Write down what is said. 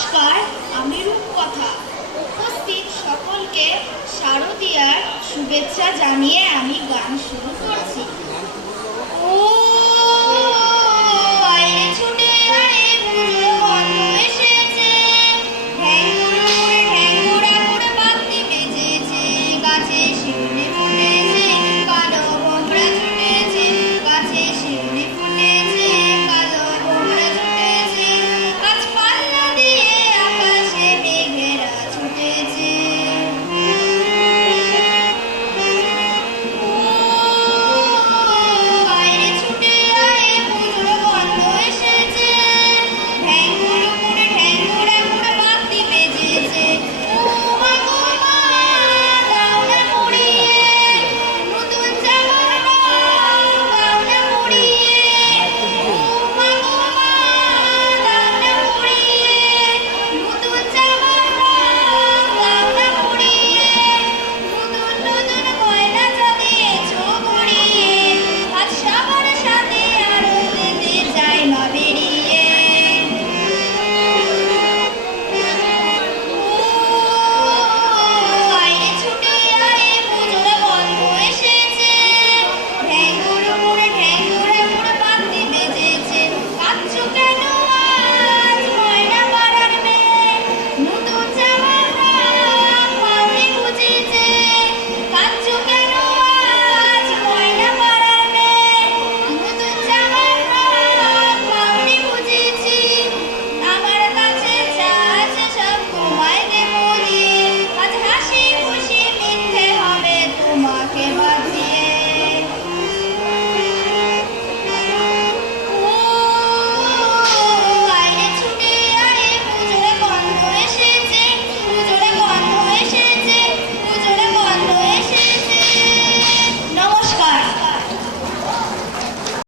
নমস্কার আমি রূপকথা। উপস্থিত সকলকে শারদীয়ার শুভেচ্ছা জানিয়ে আমি গান শুরু করছি।